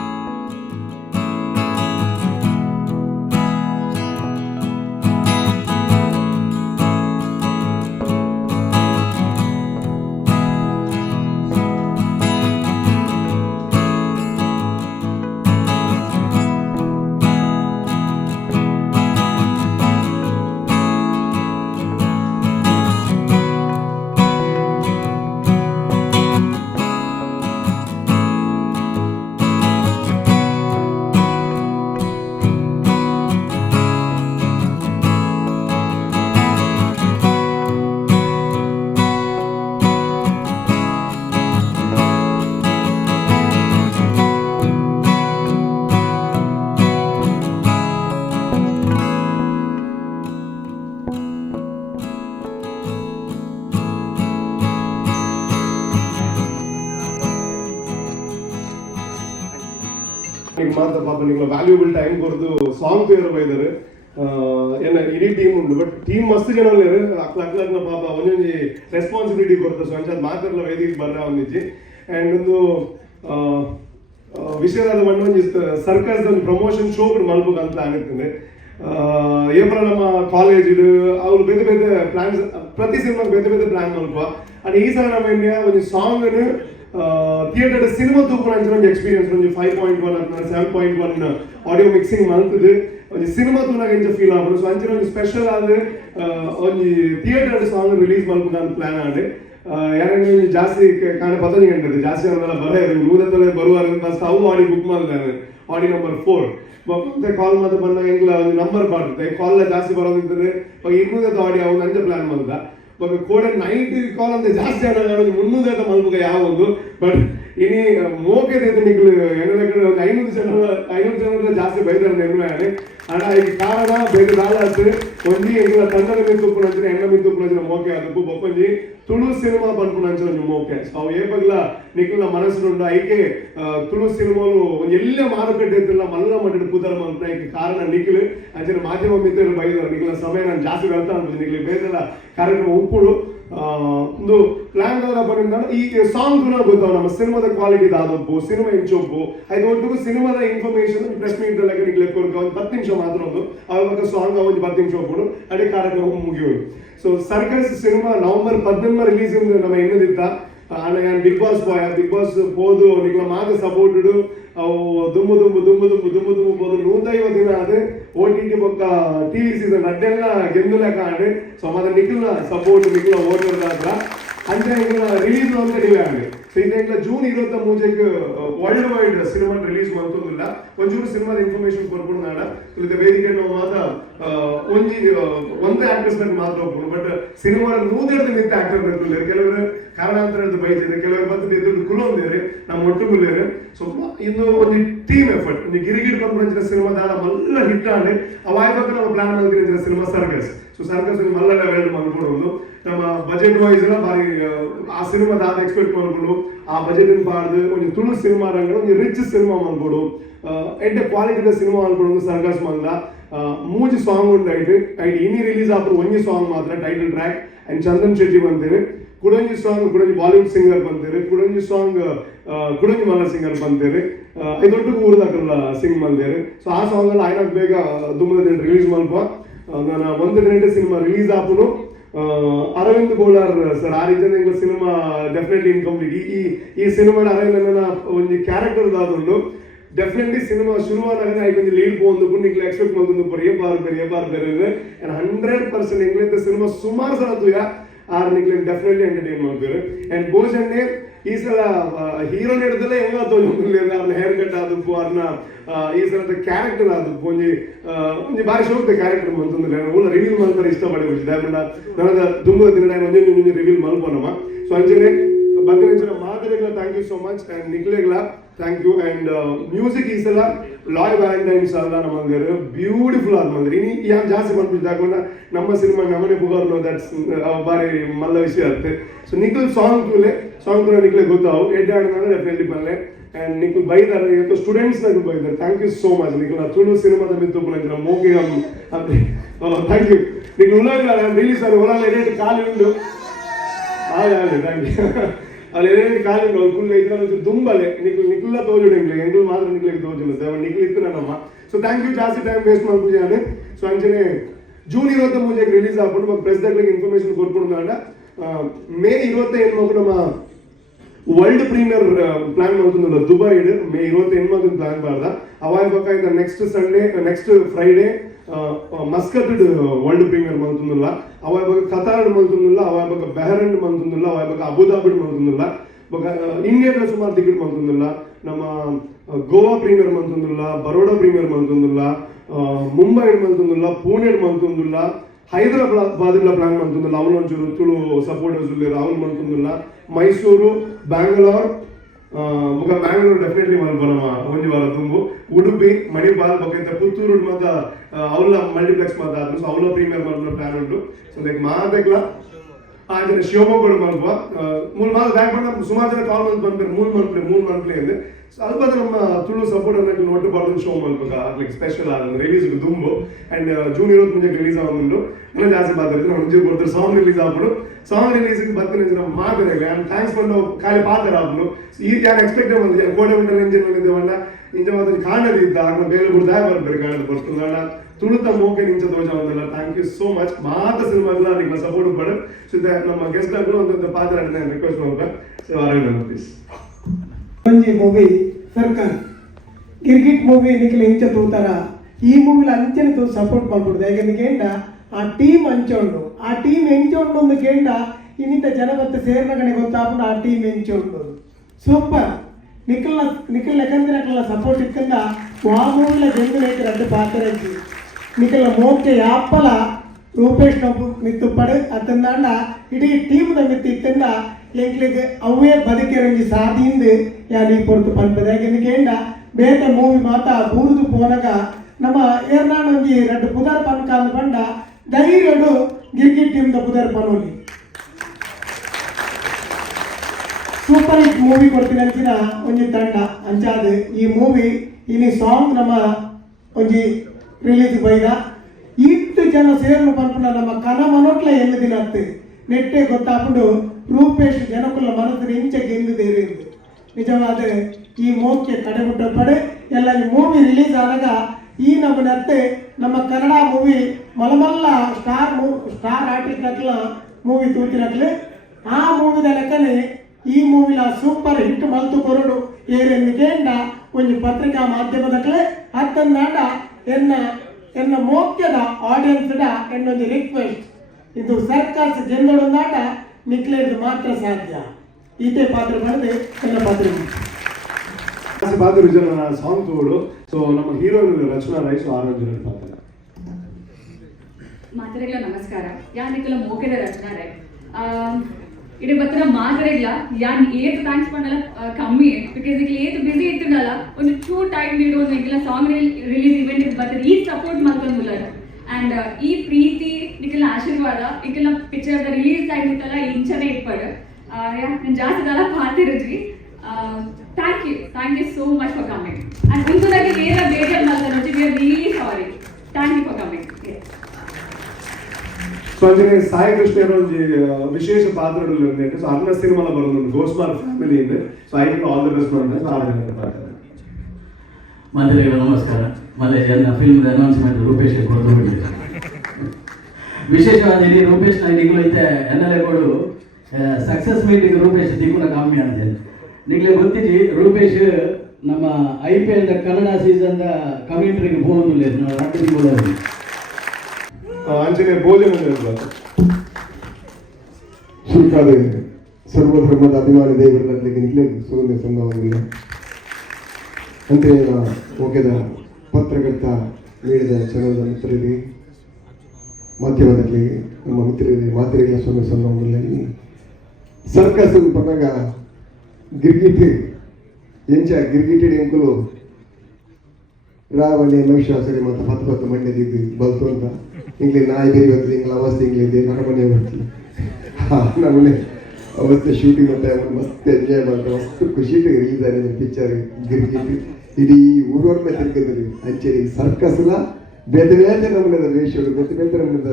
ಮಾತ್ರ ಪಾಪ ನಿಮ್ಗೆ ವ್ಯಾಲ್ಯೂಬಲ್ ಟೈಮ್ ಕೊಡ್ದು ಸಾಂಗ್ ತೇರು ಬೈದಾರೆ ಏನ ಇಡೀ ಟೀಮ್ ಉಂಟು. ಬಟ್ ಟೀಮ್ ಮಸ್ತ್ ಜನ ಅಕ್ಲಾಕ್ನ ಪಾಪ ಒಂದೊಂದು ರೆಸ್ಪಾನ್ಸಿಬಿಲಿಟಿ ಕೊಡ್ತಾರೆ. ಸೊ ಅಂಚದ್ ಮಾತಾಡಲ್ಲ ವೇದಿಕೆ ಬರ್ರ ಒಂದಿಜ್ಜಿ. ಆ್ಯಂಡ್ ಒಂದು ವಿಷಯದ ಒಂದೊಂದು ಸರ್ಕಸ್ ಒಂದು ಪ್ರಮೋಷನ್ ಶೋ ಕೂಡ ಮಲ್ಬೇಕು ಅಂತ ಅನಿಸ್ತದೆ. ಏಪ್ರಿಲ್ ನಮ್ಮ ಕಾಲೇಜ್ ಇದು ಅವ್ರು ಬೇರೆ ಬೇರೆ ಪ್ಲಾನ್ಸ್ ಪ್ರತಿ ಸಿನಿಮಾಗೆ ಬೇರೆ ಬೇರೆ ಪ್ಲಾನ್ ಮಲ್ಪ. ಅಂಡ್ ಈ ಸಲ ನಮ್ಮ ಇಂಡಿಯಾ ಒಂದು ಸಾಂಗ್ ಥಿಯೇಟರ್ ಸಿನಿಮಾ ತೂಪು ಅಂಚಿನ ಒಂದು ಎಕ್ಸ್ಪೀರಿಯನ್ಸ್ ಒಂದು 5.1 ಅಂತ 7.1 ಆಡಿಯೋ ಮಿಕ್ಸಿಂಗ್ ಮಾಡ್ತದೆ. ಒಂದು ಸಿನಿಮಾ ತೂನಾಗ ಇಂಚ ಫೀಲ್ ಆಗ್ಬೋದು. ಸೊ ಅಂಚಿನ ಒಂದು ಸ್ಪೆಷಲ್ ಆದ ಒಂದು ಥಿಯೇಟರ್ ಸಾಂಗ್ ರಿಲೀಸ್ ಮಾಡ್ಬೇಕು ಅಂತ ಪ್ಲಾನ್ ಆಡಿ ಯಾರಂದ್ರೆ ಜಾಸ್ತಿ ಕಾಣ ಪತಂಜಿ ಕಂಡಿದೆ ಜಾಸ್ತಿ ಅವರೆಲ್ಲ ಬರೇ ನೂರತ್ತಲ್ಲೇ ಬರುವಾರ ಫಸ್ಟ್ ಅವು ಆಡಿ ಬುಕ್ ಮಾಡಿದ್ದಾನೆ. ಆಡಿ ನಂಬರ್ 4 ಮತ್ತೆ ಕಾಲ್ ಮಾತ್ರ ಬಂದಾಗ ಹೆಂಗಿಲ್ಲ ಒಂದು ನಂಬರ್ ಬರ್ತದೆ. ಕಾಲ್ ಜಾಸ್ತಿ ಬರೋದಿರ್ತದೆ. ಇನ್ನೂರತ್ತು ಆಡಿ ಅವ್ನು ಅಂಚೆ ಪ್ಲಾನ್ ಮಾಡಿದ. ಕೋಡೆ 90 ಕಾಲ್ ಅಂತ ಜಾಸ್ತಿ ಆಡ 300 ಮಲ್ಪಗ ಯಾವ ಒಂದು. ಬಟ್ ಇನಿ ಮೋಕೆ ನಿಕ್ಲು ಹೆಂಗಡೆ ಒಂದು 500 ಜನ ಜಾಸ್ತಿ ಬೈದಾರೆ ನೆಮ್ಮೆ ಅಣ್ಣ. ಈ ಕಾರಣ ಬೇರೆ ದಾಳಾತು ಒಂಜಿ ಎಂಗ್ಲ ತಂಡದ ಮಿತ್ತು ಪುಣಂಚಿನ ಹೆಣ್ಣ ಮಿತ್ತು ಪುಣಂಚಿನ ಮೋಕೆ ಅದಕ್ಕೂ ಬೊಪ್ಪಂಜಿ ತುಳು ಸಿನಿಮಾ ಪನ್ಪುಣಂಚಿನ ಒಂದು ಮೋಕೆ. ಸೊ ಅವು ಏಪಗ್ಲ ನಿಕ್ಲ ಮನಸ್ಸುಂಡು ಐಕೆ ತುಳು ಸಿನಿಮಾಲು ಎಲ್ಲ ಮಾರುಕಟ್ಟೆ ಇತ್ತಿಲ್ಲ ಮಲ್ಲ ಮಟ್ಟಿನ ಕೂತಾರ ಮಲ್ಪನ ಐಕೆ ಕಾರಣ ನಿಕ್ಲು ಅಂಚಿನ ಮಾಧ್ಯಮ ಮಿತ್ರರು ಬೈದಾರೆ. ನಿಕ್ಲ ಸಮಯ ನಾನು ಜಾಸ್ತಿ ಹೇಳ್ತಾ ಅನ್ಬೋದು. ನಿಕ್ಲಿ ಬೇರೆಲ್ಲ ಕಾರ್ಯಕ್ರಮ ಉಪ್ಪುಡು ಒಂದು ಪ್ಲಾನ್ ಬಂದ ಈ ಸಾಂಗ್ ಗೊತ್ತಾವ ನಮ್ಮ ಸಿನಿಮಾದ ಕ್ವಾಲಿಟಿ ಆದಪ್ಪು ಸಿನಿಮಾ ಇಂಚೊಪ್ಪು ಆಯ್ತು. ಒಟ್ಟಿಗೂ ಸಿನಿಮಾದ ಇನ್ಫಾರ್ಮೇಶನ್ ಪ್ರೆಸ್ ಮೀಟ್ ಲೆಕ್ಕ ಒಂದು 10 ನಿಮಿಷ ಮಾತ್ರ ಒಂದು ಅವಾಗ ಸಾಂಗ್ ಒಂದು 10 ನಿಮಿಷ ಹೋಗ್ಬಿಡು ಅದೇ ಕಾರ್ಯಕ್ರಮ ಮುಗಿಯೋದು. So Circus cinema November 11 release ನಮ್ಮ ಎನ್ನದಿತ್ತ. ನಾನು ಬಿಗ್ ಬಾಸ್ ಹೋದು ನಿಕ್ಲ ಮಾತ್ರ ಸಪೋರ್ಟೆಡ್ ಅವು ದುಮ್ಮು ಬೋದು 150 ದಿನ ಅದು OTT ಬೊಕ್ಕ TV ಸೀಸನ್ ಅಡ್ಡೆಲ್ಲ ಗೆಂದುಲೆಕ್ಕ ಆಡಿ. ಸೊ ಮತ್ತೆ ನಿಕ್ಲ ಸಪೋರ್ಟ್ ನಿಕ್ಲ ಓಟರ್ ಹತ್ರ ಅಂದ್ರೆ ರಿಲೀಸ್ ಅಂತ ನೀವೇ ಆಡಿ. ಸೊ ಇದೆಲ್ಲ June 23 world wide cinema release ಮಾಡ್ತೋದಿಲ್ಲ. ಒಂಚೂರು ಸಿನಿಮಾದ ಇನ್ಫಾರ್ಮೇಶನ್ ಕೊಡ್ಕೊಂಡು ನಾಡ ಇಲ್ಲಿ ವೇದಿಕೆ ನಾವು ಮಾತ್ರ ಒಂದೇ ಆಕ್ಟರ್ಸ್ ಮಾತ್ರ ಹೋಗ್ಬೋದು. ಬಟ್ ಸಿನಿಮಾ 100 ನಿಂತ ಆಕ್ಟರ್ ಬರ್ತಿಲ್ಲ. ಕೆಲವರು ಕಾರಣಾಂತರ ಬೈತಿದೆ, ಕೆಲವರು ಬಂದು ಎದುರು ಕುಲೊಂದಿರಿ ನಮ್ಮ ಒಟ್ಟುಗುಳ್ಳೇರು. ಸೊ ಇದು ಒಂದು ಟೀಮ್ ಎಫರ್ಟ್. ಒಂದು ಗಿರಿಗಿಡ್ ಬಂದ್ಬಿಟ್ಟಿನ ಸಿನಿಮಾ ದಾರ ಮಲ್ಲ ಹಿಟ್ ಆಡಿ ಅವಾಯ್ಬೇಕು ನಾವು ಪ್ಲಾನ್ ಮಾಡಿದ್ರೆ ಸಿನಿಮಾ ಸರ್ಕಸ್. ಸೊ ಸರ್ಕಸ್ ಮಲ್ಲ ಲೆವೆಲ್ ಮಾಡ್ಕೊಡೋದು ನಮ್ಮ ಬಜೆಟ್ ವೈಸ್ ಎಲ್ಲ ಬಾರಿ ಆ ಸಿನಿಮಾ ದಾದ ಎಕ್ಸ್ಪೆಕ್ಟ್ ಮಾಡ್ಕೊಂಡು ಆ ಬಜೆಟ್ ಬಾರ್ದು ಒಂದು ತುಳು ಸಿನಿಮಾ ರಂಗ ಒಂದು ರಿಚ್ ಸಿನಿಮಾ ಮಾಡ್ಕೊಡು ಎಡ್ಡೆ ಕ್ವಾಲಿಟಿದ ಸಿನಿಮಾ ಮಾಡ್ಕೊಡೋದು ಸರ್ಕಸ್ ಮಂದ 3 ಸಾಂಗ್ ಉಂಟು ಐಟ್ ಇನಿ ರಿಲೀಸ್ ಆದ್ರೂ ಒಂದೇ ಸಾಂಗ್ ಮಾತ್ರ title track and Chandan Shetty ಬಂದಿರಿ ಕುಡಂಜಿ ಸಾಂಗ್ ಕುಡಂಜಿ ಬಾಲಿವುಡ್ ಸಿಂಗರ್ ಬಂದಿರಿ, ಕುಡಂಜಿ ಸಾಂಗ್ ಕುಡಂಜಿ ಮಲ್ಲ ಸಿಂಗರ್ ಬಂದಿರಿ, ಇದೊಟ್ಟು ಊರ್ದಾಕಲ್ಲ ಸಿಂಗ್ ಬಂದಿರಿ. ಸೊ ಆ ಸಾಂಗ್ ಎಲ್ಲ ಆಯ್ನಾಗ ಬೇಗ ದುಮ್ಮದ ರಿಲೀಸ್ ಮಲ್ಪ ನಾನು 1 ಗಂಟೆ ಸಿನಿಮಾ ರಿಲೀಸ್ ಆಪನು. ಅರವಿಂದ್ ಗೋಳಾರ್ ಸರ್ ಆ ರೀತಿಯ ಸಿನಿಮಾ ಡೆಫಿನೆಟ್ಲಿ ಇನ್ಕಂಪ್ಲೀಟ್. ಈ ಸಿನಿಮಾ ಅರವಿಂದ್ ಒಂದು ಕ್ಯಾರೆಕ್ಟರ್ ಆದುಂಡು ಡೆಫಿನೆಟ್ಲಿ ಸಿನಿಮಾ ಶುರುವಾದಾಗನೇ ಐಕೊಂದು ಲೀಡ್ പോകുന്നു ನಿಕ್ಲೆ ಎಕ್ಸ್ಪೆಕ್ಟ್ ಮಾಡ್ಕೊಂಡು ಏ ಬಾರ್ ಬೇರೆ 100% ಎಂಗ್ಲೈತೆ ಸಿನಿಮಾ ಸುಮಾರು ಸಲ ತೂಯ ಆರ್ ನಿಕ್ಲೆ ಡೆಫಿನೆಟ್ಲಿ ಎಂಟರ್ಟೈನ್ ಮಾಡ್ತಾರೆ. ಅಂಡ್ ಬಹುಶಃ ಈ ಸಲ ಹೀರೋ ಹಿಡಿದಲ್ಲೇ ಹೆಂಗ ತೋಜೊಂದಿಲ್ಲ ಅವ್ರನ್ನ ಹೇರ್ ಕಟ್ ಆದಪ್ಪು ಅವ್ರನ್ನ ಈ ಸಲದ ಕ್ಯಾರೆಕ್ಟರ್ ಆದಪ್ಪು ಒಂಜಿ ಬಾರಿ ಶೋಕ್ತ ಕ್ಯಾರೆಕ್ಟರ್ ಅಂತಂದ್ರೆ ಓಲ ರಿವೀಲ್ ಮಾಡ್ತಾರೆ ಇಷ್ಟಪಡಿ ಬಿಟ್ಟಿದ್ದೆ ನನಗೆ ತುಂಬ ದಿನ ಒಂದೇ ರಿವೀಲ್ ಮಲ್ಪೋನಮ್ಮ. ಸೊ ಅಂಜನೆ ಬಂದಿನ ಮಾದರಿಗಳ thank you so much and ನಿಕ್ಲೆಗಳ ಥ್ಯಾಂಕ್ ಯು. ಅಂಡ್ ಮ್ಯೂಸಿಕ್ ಈ ಸಲ ಲಾಯ್ ವ್ಯಾಲೆಂಟೈನ್ಸ್ ಅಲ್ಲ ನಮ್ಮಂದಿರು ಬ್ಯೂಟಿಫುಲ್ ಆದ ಮಂದಿರ ಇನಿ ಯಾರು ಜಾಸ್ತಿ ಮಾಡ್ಬಿಟ್ಟು ನಮ್ಮ ಸಿನಿಮಾ ನಮ್ಮನೆ ಬುಗಾರ್ನೋ ದಟ್ಸ್ ಬಾರಿ ಮಲ್ಲ ವಿಷಯ ಆಗುತ್ತೆ. ಸೊ ನಿಖಿಲ್ ಸಾಂಗ್ ಕೂಡ ನಿಖಿಲ್ ಗೊತ್ತಾವು ಎಡ್ಡಾಡಿದಾಗ ಡೆಫಿನೆಟ್ಲಿ ಬಲ್ಲೆ ಅಂಡ್ ನಿಖಿಲ್ ಬೈದಾರೆ ಇವತ್ತು ಸ್ಟೂಡೆಂಟ್ಸ್ ನಾಗ ಬೈದಾರೆ. Thank you so much Nikhil Tulu ಸಿನಿಮಾದ ಮಿತ್ತು ಪುನಂಚಿನ ಮೋಗಿ ಅಂದ್ರೆ ಥ್ಯಾಂಕ್ ಯು ನಿಖಿಲ್ ಉಲಾಗ ರಿಲೀಸ್ ಆದ ಹೊಲ ಎಡೆ ಕಾಲು ಉಂಡು ಥ್ಯಾಂಕ್ ಯು ಅಲ್ಲಿ ಏನೇನು ಕಾಲಿಂಗ್ ಅವ್ರು ಫುಲ್ ಐದು ತುಂಬಲೆ ನಿಖಿಲ್ಲ ತೋಜುಡು ಎಂಗ್ಲು ಮಾತ್ರ ನಿಖಿಲಿಗೆ ತೋಜುತ್ತೆ ನಿಖಿಲ್ ಇತ್ತು ನನ್ನಮ್ಮ. ಸೊ ಥ್ಯಾಂಕ್ ಯು ಜಾಸ್ತಿ ಟೈಮ್ ವೇಸ್ಟ್ ಮಾಡ್ಪೂಜೆ. ಸೊ ಅಂಚನೆ ಜೂನ್ 23 ರಿಲೀಸ್ ಆಗ್ಬಿಟ್ಟು ಪ್ರೆಸ್ ದಾಗ್ಲಿಗೆ ಇನ್ಫಾರ್ಮೇಶನ್ ಕೊಡ್ಕೊಂಡು ಮೇ 20 ಮಗು ನಮ್ಮ ವರ್ಲ್ಡ್ ಪ್ರೀಮಿಯರ್ ಪ್ಲಾನ್ ಮಾಡ್ಕೊಂಡಲ್ಲ ದುಬೈ ಮೇ 20 ಮಗು ಪ್ಲಾನ್ ಮಾಡ್ದ ಅವಾಗ ಬೇಕಾಯ್ತು next Sunday next Friday Muscat world premiere ಮಂತುಂದಿಲ್ಲ ಅವಾಗ ಕತಾರ್ ಮಂತುಂದಿಲ್ಲ ಅವಾಗ ಬೆಹರನ್ ಮಂತುಂದಿಲ್ಲ ಅವಾಗ ಅಬುದಾಬಿ ಮಂತುಂದಿಲ್ಲ ಇಂಡಿಯಾದ ಸುಮಾರು ಟಿಕೆಟ್ ಮಂತುಂದಿಲ್ಲ ನಮ್ಮ ಗೋವಾ ಪ್ರೀಮಿಯರ್ ಮಂತುಂದಿಲ್ಲ ಬರೋಡಾ ಪ್ರೀಮಿಯರ್ ಮಂತುಂದಿಲ್ಲ ಮುಂಬೈ ಮಂತುಂದಿಲ್ಲ ಪುಣೆ ಮಂತುಂದಿಲ್ಲ ಹೈದರಾಬಾದ್ ಪ್ಲಾನ್ ಮಂತುಂದಿಲ್ಲ ಅವನೊಂಚೂರು ತುಳು ಸಪೋರ್ಟರ್ಸ್ ಅವ್ನು ಮಂತುಂದಿಲ್ಲ ಮೈಸೂರು ಬ್ಯಾಂಗ್ಳೂರ್ ಬ್ಯಾಂಗ್ಳೂರ್ ಡೆಫಿನೆಟ್ಲಿ ಮಲ್ಪನಮ್ಮ ಒಂಜಿ ವಾರ ತುಂಬು ಉಡುಪಿ ಮಣಿಪಾಲ್ ಬಗ್ಗೆ ಪುತ್ತೂರು ಮತ್ತ ಅವಳ ಮಲ್ಟಿಪ್ಲೆಕ್ಸ್ ಮಾತ ಆದ್ರು ಸೊ ಅವಳ ಪ್ರೀಮಿಯರ್ ಮಲ್ಪನ ಪ್ಲಾನ್ ಉಂಟು. ಸೊ ಲೈಕ್ ಮಾತೆಗ್ಲ ಆದ್ರೆ ಶಿವಮೊಗ್ಗ ಮಲ್ಪ ಮೂರು ಮಾಸ ಬ್ಯಾಕ್ ಬಂದ ಸುಮಾರು ಜನ ಕಾಲ್ ಮಂತ್ ಬಂದ್ಬಿಟ್ಟು ಮೂರು ಮಂತ್ಲಿ ಅಂದ್ರೆ ಸ್ವಲ್ಪ ನಮ್ಮ ತುಳು ಸಪೋರ್ಟ್ ಅನ್ನಕ್ಕೆ ಒಟ್ಟು ಬರೋದು ಶೋ ಮಲ್ಪಕ ಲೈಕ್ ಸ್ಪೆಷಲ್ ಆದ ರಿಲೀಸ್ ತುಂಬು ಅಂಡ್ ಜೂನ್ 20 ರಿಲೀಸ್ ಆಗೋದು ಎಲ್ಲ ಜಾಸ್ತಿ ಮಾತಾಡ್ತಾರೆ ಒಂಜಿ ಕೊಡ್ತಾರೆ ಸಾಂಗ್ ರಿಲೀಸ್ ಆಗ್ಬಿಡು ಸಾಂಗ್ ರಿಲೀಸ್ಗೆ ಬರ್ತೀನಿ ಮಾತಾಡಲ್ಲ ಅಂಡ್ ಥ್ಯಾಂಕ್ಸ್ ಬಂದು ಖಾಲಿ ಪಾತ್ರ ಆಗ್ಬಿಡು ಈ ಯಾರು ಎಕ್ಸ್ಪೆಕ್ಟ್ ಬಂದಿದೆ ಕೋಟೆ ಮಿಂಟಲ್ ಇಂಜಿನ್ ಬಂದಿದ್ದೇವಣ್ಣ ಇಂಜ ಮಾತ್ರ ಕಾಣದಿದ್ದ ಆಗ ಬೇರೆ ಬಿಡ್ದಾಯ ಬರ್ಬೇಕು ಕಾಣದು ಬರ್తుందಣ್ಣ ತುಳುತ ಮೋಕೆ ನಿಂಚ ತೋಜ ಒಂದಲ್ಲ. ಥ್ಯಾಂಕ್ ಯು ಸೋ ಮಚ್ ಮಾತ ಸಿನಿಮಾಗಳ ನಿಮ್ಗೆ ಸಪೋರ್ಟ್ ಪಡು. ಸೊ ನಮ್ಮ ಗೆಸ್ಟ್ ಆಗಲು ಒಂದೊಂದು ಪಾತ್ರ ಆಡಿದ ರಿಕ್ವೆಸ್ಟ್ ಮಾಡ್ಬೇಕು. ಸೊ ಅರವಿಂದ್ ಪ್ಲೀಸ್ ಒಂಜಿ movie circus cricket movie Nikhil ಇಂಚ ತೂತಾರ ಈ ಮೂವಿಲಿ ಅಂಚನೆ ತೂ ಸಪೋರ್ಟ್ ಮಾಡ್ಬಿಡುದು ಯಾಕೆಂದ್ರೆ ಆ ಟೀಮ್ ಹಂಚೋಂಡು ಆ ಟೀಮ್ ಎಂಚೋಂಡು ಒಂದು ಕೇಂಡ ಇನ್ನಿತ ಜನ ಮತ್ತೆ ಸೇರ್ನ ಕಡೆ ಗೊತ್ತಾಗ್ಬಿಟ್ಟು ಆ ಟೀಮ್ ಎಂಚೋಂಡು ಸೂಪರ್ ನಿಖಿಲ್ ಯಾಕಂದ್ರೆ ಅಕ್ಕೆಲ್ಲ ಸಪೋರ್ಟ್ ಇಕ್ಕಂದ ಆ ಮೂವಿಲ ಜಂಗಲ್ ಐತೆ ರದ್ದು ಪಾತ್ರ ಐತಿ ನಿಖಿಲ್ ಮೋಕೆ ಯಾಪಲ ರೂಪೇಶ್ ಮಿತ್ತು ಪಡು ಅತ್ತಂದಾಂಡ ಇಡೀ ಟೀಮ್ದ ಮಿತ್ತು ಇತ್ತಂದ ಎಂಕ್ಲಿಗೆ ಅವೇ ಬದುಕಿರಂಜಿ ಸಾಧಿಂದ ಯಾರು ಈ ಪೊರ್ತು ಪಂಪದ ಯಾಕೆಂದ್ರೆ ಬೇತ ಮೂವಿ ಮಾತ ಬೂರುದು ಪೋನಾಗ ನಮ್ಮ ಏರ್ನಾಡ್ ಒಂಜಿ ಎರಡು ಪುದರ್ ಪನ್ಕ ಅಂದ್ ಪಂಡ ಧೈರ್ಯಡು ಕ್ರಿಕೆಟ್ ಟೀಮ್ದ ಪುದರ್ ಪನೋಲಿ ಸೂಪರ್ ಹಿಟ್ ಮೂವಿ ಕೊಡ್ತೀನಿ ಅಂಚಿನ ಒಂಜಿ ತಂಡ ಅಂಚಾದ ಈ ಮೂವಿ ಇನಿ ಸಾಂಗ್ ನಮ್ಮ ಒಂಜಿ ರಿಲೀಸ್ ಬೈದ ಇಟ್ಟು ಜನ ಸೇರ್ನು ಪನ್ಪುನ ನಮ್ಮ ಕನ ಮನೋಟ್ಲ ಎಲ್ಲ ದಿನ ಆಗ್ತದೆ ನೆಟ್ಟೆ ಗೊತ್ತಾಗ್ಬಿಟ್ಟು ರೂಪೇಶ್ ಜನಕುಲ್ಲ ಮನಸ್ಸಿನ ಇಂಚಕ್ಕೆ ಎಂದಿದೆ ನಿಜವಾದ ಈ ಮೋಕೆ ಕಡೆಬಿಟ್ಟ ಪಡೆ ಎಲ್ಲ ಈ ಮೂವಿ ರಿಲೀಸ್ ಆದಾಗ ಈ ನಮ್ಮನತ್ತೆ ನಮ್ಮ ಕನ್ನಡ ಮೂವಿ ಮಲಮಲ್ಲ ಸ್ಟಾರ್ ಆರ್ಟಿಸ್ಟ್ ಮೂವಿ ತೂತಿರಕ್ಲೆ ಆ ಮೂವಿದ ಲೆಕ್ಕನೆ ಈ ಮೂವಿಲ ಸೂಪರ್ ಹಿಟ್ ಮಲ್ತು ಕೊರಡು ಏರೆಂದ ಒಂದು ಪತ್ರಿಕಾ ಮಾಧ್ಯಮದಕ್ಲೆ ಹತ್ತಂದಾಂಡ ಎನ್ನ ಮೋಕ್ಯದ ಆಡಿಯನ್ಸ್ ಎನ್ನೊಂದು ರಿಕ್ವೆಸ್ಟ್ ಇದು ಸರ್ಕಸ್ ಜನರೊಂದಾಟ ನಿಕ್ಲೇದು ಮಾತ್ರ ಸಾಧ್ಯ ಈತೆ ಪಾತ್ರ ಮಾಡಿದೆ ನನ್ನ ಪಾತ್ರ ಜನ ಸಾಂಗ್ ತೋಡು. ಸೊ ನಮ್ಮ ಹೀರೋಯಿನ್ ರಚನಾ ರೈಸ್ ಆರೋಗ್ಯ ಪಾತ್ರ ಮಾತರೆಗಳ ನಮಸ್ಕಾರ ಯಾನಿಕಲ ಮೋಕೆದ ರಚನಾ ರೈ ಇಡೆ ಬತ್ತರ ಮಾತರೆಗಳ ಯಾನ್ ಏತ್ ಥ್ಯಾಂಕ್ಸ್ ಪಂಡಲ ಕಮ್ಮಿ ಬಿಕಾಸ್ ಈಗ ಏತ್ ಬಿಸಿ ಇತ್ತುಂಡಲ್ಲ ಒಂದು ಚೂ ಟೈಮ್ ನೀಡೋ ನಿಕಲ ಸಾಂಗ್ ರಿಲೀಸ್ ಇವೆಂಟ್ ಬತ್ತರ ಈ ಸಪೋರ್ಟ್ ಮಾಡ್ಕೊಂಡುಲ್ಲರು ಅಂಡ್ ಈ ಪ್ರೀತಿ ನಿಕಲ ಆಶೀರ್ವಾದ ಈಗೆಲ್ಲ ಪಿಕ್ಚರ್ ರಿಲೀಸ್ ಟೈಮ್ ಇತ್ತಲ್ಲ ಇಂಚನೆ ಇಪ್ಪಡು ನಾನು ಜಾಸ್ತಿ ದಲ ಪಾತಿರಿದ್ವಿ. Thank you so much for coming. And unto that era bejal malta we are really sorry. Thank you for coming. Yes. So ಅಂಜನೆ ಸಾಯಿ ಕೃಷ್ಣ ಒಂಜಿ ವಿಶೇಷ ಪಾತ್ರಗಳು ಇರ್ಬೇಕು. ಸೊ ಅರ್ನ ಸಿನಿಮಾಲ ಬರೋದು ಗೋಸ್ಮಾರ್ ಫ್ಯಾಮಿಲಿ ಇದೆ. So I all the best ಮಾಡಿದ್ರೆ ಮಂದಿರ ನಮಸ್ಕಾರ. ಮತ್ತೆ ನನ್ನ ಫಿಲ್ಮ್ ಅನೌನ್ಸ್ಮೆಂಟ್ ರೂಪೇಶ್ ಕೊಡ್ತು. ವಿಶೇಷವಾದ ಇಲ್ಲಿ ರೂಪೇಶ್ ನಿಗಳು ಐತೆ ಎನ್ನಲೆಗಳು ಸಕ್ಸಸ್ ಮೀಟಿಂಗ್ ರೂಪೇಶ್ ದಿಗುನ ಕಮ್ಮಿ ಅಂತೇನೆ. ನಿಮಗೆ ಗೊತ್ತಿ지 ರೂಪೇಶ್ ನಮ್ಮ IPL ಕನ್ನಡ ಸೀಸನ್ ಕಮೆಂಟ್ರಿಗೆ ಹೋಗುದಿಲ್ಲ ನಾವು ರಾತ್ರಿ ಅಂಜನೆ ಭೋಜನ ಶುಲ್ಕಾದ ಸರ್ವಧರ್ಮದ ಅಭಿಮಾನಿ ದೇವರಲ್ಲಿ ನಿಖಿಲ ಸುಗಂಧ ಸಂಭವವಿಲ್ಲ ಅಂತೆಯೇ ಒಗೆದ ಪತ್ರಕರ್ತ ನೀಡಿದ ಚಾನಲ್ನ ಮಿತ್ರರಿಗೆ, ಮಾಧ್ಯಮದಲ್ಲಿ ನಮ್ಮ ಮಿತ್ರರಿಗೆ ಮಾತಿರಿಗಳ ಸೊನ್ನೆ ಸಂಭವದಲ್ಲಿ ಸರ್ಕಸ್ ಪನ್ನಾಗ ಗಿರ್ಗಿಟ್ ಎಂಚ ಗಿರ್ಗಿಟೆಡ್ ಎಂಕುಲು ರಾವಣೆ ಮಹಿಷಾಸುರಿ ಮತ್ತು 10 ಮಂಡ್ಯದಿದ್ದು ಬಲ್ತು ಅಂತ ಇಂಗ್ಲಿ ನಾಯಿ ಬೇರೆ ಬರ್ತದೆ ಇಂಗ್ಲ ಅವಸ್ಥೆ ಇಂಗ್ಲಿದೆ ನರಮನೆ ಬರ್ತದೆ ನಮ್ಮನೆ ಅವಸ್ಥೆ ಶೂಟಿಂಗ್ ಅಂತ ಮಸ್ತ್ ಎಂಜಾಯ್ ಮಾಡ್ತಾರೆ. ಮಸ್ತ್ ಖುಷಿ ರಿಲೀಸ್ ಆಗಿದೆ ಪಿಕ್ಚರ್ ಗಿರ್ಗಿಟ್. ಇಡೀ ಊರವ್ರನ್ನ ತಿರ್ಗಿದ್ರಿ ಅಂಚೇರಿ ಸರ್ಕಸ್ನ ಬೇರೆ ಬೇರೆ ನಮ್ಮನೆದ ವೇಷಗಳು ಬೇರೆ ಬೇರೆ ನಮ್ಮದ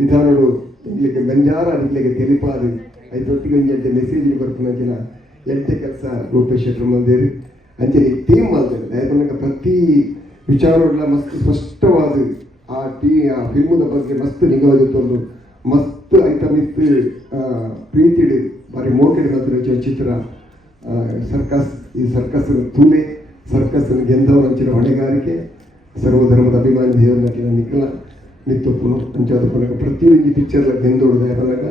ವಿಧಾನಗಳು ಇಂಗ್ಲಿಗೆ ಬೆಂಜಾರ ಇಂಗ್ಲಿಗೆ ತೆಲಿಪಾದು ಐದೊಟ್ಟಿಗೆ ಒಂದು ಮೆಸೇಜ್ ಬರ್ತಾನ ಎಂಟೆ ಕೆಲಸ ರೂಪೇಶ್ ಶೆಟ್ಟಿ ಮಂದಿರಿ ಅಂಚೇರಿ ಟೀಮ್ ಮಾಡ್ತಾರೆ. ಯಾಕಂದ್ರೆ ಪ್ರತಿ ವಿಚಾರಗಳ ಮಸ್ತ್ ಸ್ಪಷ್ಟವಾದ ಆ ಫಿಲ್ಮದ ಬಗ್ಗೆ ಮಸ್ತ್ ನಿಗಾವತ್ತು ಮಸ್ತ್ ಐಟಮ್ ಇತ್ತು ಪ್ರೀತಿಡು ಬಾರಿ ಮೋಕೆಡ್ ಬಂದಿರೋ ಚಿತ್ರ ಸರ್ಕಸ್. ಈ ಸರ್ಕಸ್ ತೂಲೆ ಸರ್ಕಸ್ ಗೆಂದವರು ಅಂಚಿನ ಹೊಣೆಗಾರಿಕೆ ಸರ್ವಧರ್ಮದ ಅಭಿಮಾನಿ ದೇವರ ನಿಖಲ ನಿತ್ತೊಪ್ಪನು ಅಂಚಾದ ಪನಕ ಪ್ರತಿಯೊಂದು ಪಿಕ್ಚರ್ಲ ಗೆಂದೋಡು ಯಾಕಂದಾಗ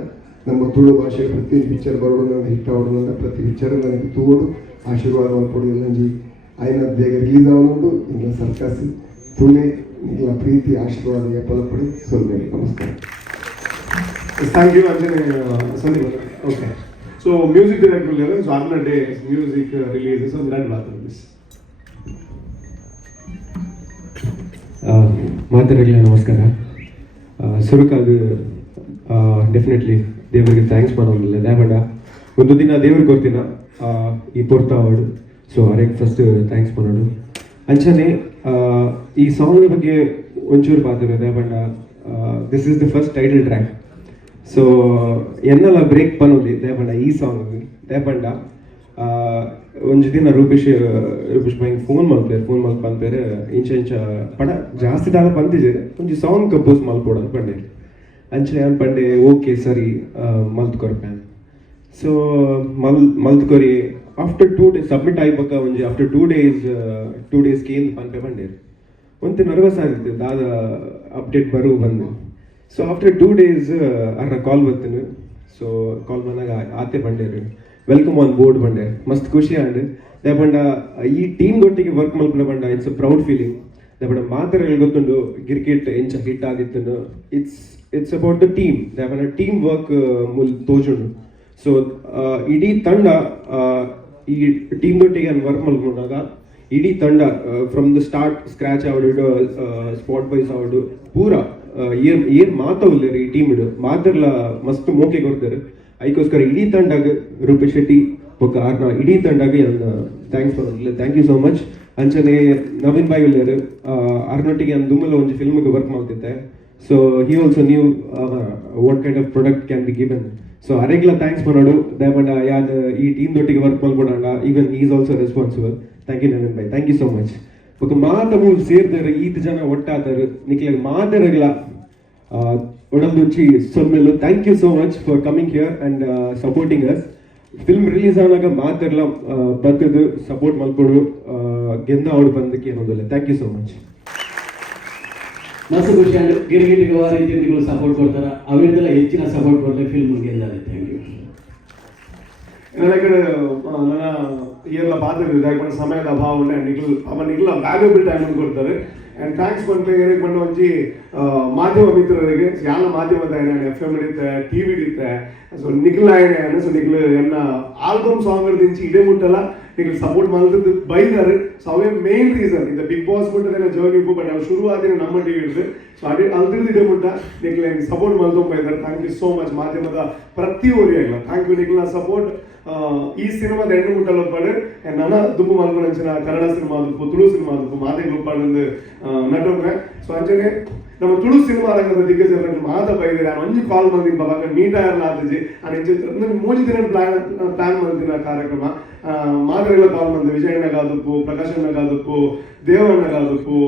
ನಮ್ಮ ತುಳು ಭಾಷೆ ಪ್ರತಿಯೊಂದು ಪಿಕ್ಚರ್ ಬರೋದು ನನಗೆ ಹಿಟ್ ಆಗೋದು ಪ್ರತಿ ಪಿಕ್ಚರ್ ನನಗೆ ತೂಡು ಆಶೀರ್ವಾದ ಕೊಡೋದು ನಂಜಿ ಆಯ್ನ ಬೇಗ ರಿಲೀಸ್ ಆಗೋದು ಇಲ್ಲ ಸರ್ಕಸ್ ತೂಲೆ ಇಲ್ಲ ಪ್ರೀತಿ ಆಶೀರ್ವಾದ ಎಪ್ಪದ ಪಡಿ ಸೊಲ್ಲೆ. ನಮಸ್ಕಾರ. ಥ್ಯಾಂಕ್ ಯು ಅಂಜನೆ Sandeep. Okay, so music director level. So on day music releases ಒಂದು ಎರಡು ಮಾತಾಡೋದು ಮಾತರಿಗಳ ನಮಸ್ಕಾರ. ಸುರುಕಾದು ಡೆಫಿನೆಟ್ಲಿ ದೇವರಿಗೆ ಥ್ಯಾಂಕ್ಸ್ ಮಾಡೋದಿಲ್ಲ. ದಾಯಪಂಡ ಒಂದು ದಿನ ದೇವ್ರಿಗೆ ಕೊಡ್ತೀನ ಈ ಪೊರ್ತಾ ಅವಾರ್ಡ್. ಸೊ ಅವರಿಗೆ ಫಸ್ಟ್ ಥ್ಯಾಂಕ್ಸ್ ಮಾಡೋದು. ಅಂಚನೆ ಈ ಸಾಂಗ್ ಬಗ್ಗೆ ಒಂಚೂರು ಪಾತ್ರ ದಾಯಪಂಡ this is the first title track. So ಎನ್ನೆಲ್ಲ ಬ್ರೇಕ್ ಪನ್ನೋದು ದಾಯಪಂಡ ಈ ಸಾಂಗ್ ದಾಯಪಂಡ ಒಂಜು ದಿನ ರೂಪೇಶ್ ಬಾಯಿಗೆ ಫೋನ್ ಮಲ್ಪೇರೆ ಇಂಚ ಪಡ ಜಾಸ್ತಿ ದಾದ ಪಂತಿಜೇರೆ ಒಂಜಿ ಸಾಂಗ್ ಕಂಪೋಸ್ ಮಲ್ಪೋಡು ಪಂಡೆ ಅಂಚೆ ನಾನು ಪಂಡೆ ಓಕೆ ಸರಿ ಮಲ್ತ್ಕೊರ್ಪೆ. ಸೊ ಮಲ್ತ್ಕೊರಿ ಆಫ್ಟರ್ 2 days ಸಬ್ಮಿಟ್ ಆಯ್ಪಕ್ಕ ಒಂಜಿ ಆಫ್ಟರ್ 2 days ಕೇಂದ್ರ ಪನ್ಪೆ ಪಂಡೇರು ಒಂತೆ ನರ್ವಸ್ ಆಗಿತ್ತು ದಾದ ಅಪ್ಡೇಟ್ ಬಂದು. ಸೊ ಆಫ್ಟರ್ 2 days ಅರ್ನ ಕಾಲ್ ಬರ್ತೀನಿ. ಸೊ ಕಾಲ್ ಬಂದಾಗ ಆತೆ ಪಂಡೇರು ವೆಲ್ಕಮ್ ಆನ್ ಬೋರ್ಡ್ ಬಂಡೆ ಮಸ್ತ್ ಖುಷಿ ಆಂಡ್ ದಾಯಪಂಡ ಈ ಟೀಮ್ ಒಟ್ಟಿಗೆ ವರ್ಕ್ ಮಲ್ಪನ ಪಂಡ ಇಟ್ಸ್ ಅ ಪ್ರೌಡ್ ಫೀಲಿಂಗ್. ದಾಯಪಂಡ ಮಾತ್ರ ಗೊತ್ತುಂಡು ಕ್ರಿಕೆಟ್ ಎಂಚ ಹಿಟ್ ಆಗಿತ್ತು. ಇಟ್ಸ್ ಅಬೌಟ್ ದ ಟೀಮ್ ದಾಯಪಂಡ ಟೀಮ್ ವರ್ಕ್ ಮುಲ್ ತೋಜುಂಡು. ಸೊ ಇಡೀ ತಂಡ ಈ ಟೀಮ್ ಒಟ್ಟಿಗೆ ವರ್ಕ್ ಮಲ್ಕೊಂಡಾಗ ಇಡೀ ತಂಡ ಫ್ರಮ್ ದ ಸ್ಟಾರ್ಟ್ ಸ್ಕ್ರಾಚ್ ಆವಡು ಸ್ಪಾಟ್ ವೈಸ್ ಆವಡು ಪೂರ ಏನ್ ಮಾತವಲ್ಲ ಈ ಟೀಮ್ ಮಾತ್ರಲ್ಲ ಮಸ್ತ್ ಮೋಕೆ ಕೊಡ್ತಾರೆ. ಅದಕ್ಕೋಸ್ಕರ ಇಡೀ ತಂಡಾಗ ರೂಪೇಶ್ ಶೆಟ್ಟಿ ಒಕ್ಕ ಆರ್ನ ಇಡೀ ತಂಡಾಗ ಥ್ಯಾಂಕ್ಸ್ ಮಾಡೋದಿಲ್ಲ. Thank you so much. ಅಂಚನೆ ನವೀನ್ ಬಾಯ್ ಒಳ್ಳೆಯರು ಆರ್ನೊಟ್ಟಿಗೆ ನಾನು ದುಮ್ಮಲ್ಲ ಒಂದು ಫಿಲ್ಮ್ಗೆ ವರ್ಕ್ ಮಾಡ್ತಿದ್ದೆ. So he also knew what kind of product can be given. So ಅರೆಗ್ಲ ಥ್ಯಾಂಕ್ಸ್ ಮಾಡೋಡು ದಯಪಂಡ ಯಾರು ಈ ಟೀಮ್ ಒಟ್ಟಿಗೆ ವರ್ಕ್ ಮಾಡ್ಕೊಂಡ even is also responsible. Thank you Naveen bhai. Thank you so much. ఒక మాట మూడు సేర్దారు ఈత జన ఒట్టాతారు నీకు మాదరగల ಒಡಂದುಂಚಿ ಸೊಮ್ಮೆಲು. Thank you so much for coming here and supporting us. Film release ಆದಾಗ ಮಾತೆಲ್ಲ ಬರ್ತದು ಸಪೋರ್ಟ್ ಮಾಡ್ಕೊಡು ಗೆಂದ ಅವಳು ಬಂದಕ್ಕೆ ಅನ್ನೋದಿಲ್ಲ. Thank you so much. ಮಸ್ತ್ ಖುಷಿ ಅಂಡ್ ಗಿರಿಗಿಟಿಗೆ ವಾರ ರೀತಿಗಳು ಸಪೋರ್ಟ್ ಕೊಡ್ತಾರ ಅವರಿಗೆಲ್ಲ ಹೆಚ್ಚಿನ ಸಪೋರ್ಟ್ ಕೊಡ್ತಾರೆ ಫಿಲ್ಮ್ ಗೆಂದಾರೆ. Thank you. ನನ್ನ ಕಡೆ ನನ್ನ ಇಯರ್ಲ ಪಾತ್ರ ಸಮಯದ ಅಭಾವ ನಿಖಿಲ್ ವ್ಯಾಲ್ಯೂಬಲ್ ಟೈಮ್ ಕೊಡ್ತಾರೆ. ಆ್ಯಂಡ್ ಥ್ಯಾಂಕ್ಸ್ ಬಂದು ಏನಕ್ಕೆ ಬಂದು ಒಂಜಿ ಮಾಧ್ಯಮ ಮಿತ್ರರಿಗೆ ಯಾಲ ಮಾಧ್ಯಮದ FM ಹಿಡಿತೆ TV ಹಿಡಿತೆ. ಸೊ ನಿಖಿಲ್ ಆಯ್ನೆ ಸೊ ನಿಖಿಲ್ ಎನ್ನ ಆಲ್ಬಮ್ ಸಾಂಗ್ ದಿಂಚಿ ಇದೇ ಮುಟ್ಟಲ್ಲ ನಿಖಿಲ್ ಸಪೋರ್ಟ್ ಮಾಡಿದ್ದು ಬೈದಾರೆ. ಸೊ ಅವೇ ಮೇನ್ ರೀಸನ್ ಇದು ಬಿಗ್ ಬಾಸ್ ಮುಟ್ಟದ ಜರ್ನಿ ಬಟ್ ನಾವು ಶುರುವಾದಿನ ನಮ್ಮ TV ಹಿಡಿದು. ಸೊ ಅದೇ ಅಲ್ದಿದ್ದು ಇದೇ ಮುಟ್ಟ ನಿಖಿಲ್ ಸಪೋರ್ಟ್ ಮಾಡ್ಕೊಂಡು ಬೈದಾರೆ. ಥ್ಯಾಂಕ್ ಯು ಸೋ ಮಚ್ ಮಾಧ್ಯಮದ ಪ್ರತಿಯೊಬ್ಬರಿಗೆಲ್ಲ ಥ್ಯಾಂಕ್ ಯು. ನಿಖಿಲ್ನ ಸಪೋರ್ಟ್ ಈ ಸಿನಿಮಾದ ಹೆಣ್ಣು ಮುಟ್ಟಲು ಪಡೆ ನನ್ನ ದುಬ್ಬು ಮಲ್ಕೊಂಡ ಕನ್ನಡ ಸಿನಿಮಾ ತುಳು ಸಿನಿಮಾ ಮಾತೆ ಗ್ರೂಪ್ ನಟನೆ. ಸೊ ಅಂಚನೆ ನಮ್ಮ ತುಳು ಸಿನಿಮಾ ರಂಗದ ದಿಗ್ಗಜರು ಮಾತ ಬೈದಿರಿ ಒಂಜಿ ಕಾಲ್ ಮಂದಿ ಬಾಬಾಗ ಮೀಟ್ ಆಯರ್ಲ ಆದಜಿ ಅಂಡ್ ಮೂಜಿ ದಿನ ಪ್ಲಾನ್ ಮಂದಿನ ಕಾರ್ಯಕ್ರಮ ಮಾದರಿಗಳ ಕಾಲ್ ಮಂದಿ ವಿಜಯಣ್ಣಗಾದಪ್ಪು ಪ್ರಕಾಶಣ್ಣಗಾದಪ್ಪು ದೇವಣ್ಣಗಾದಪ್ಪು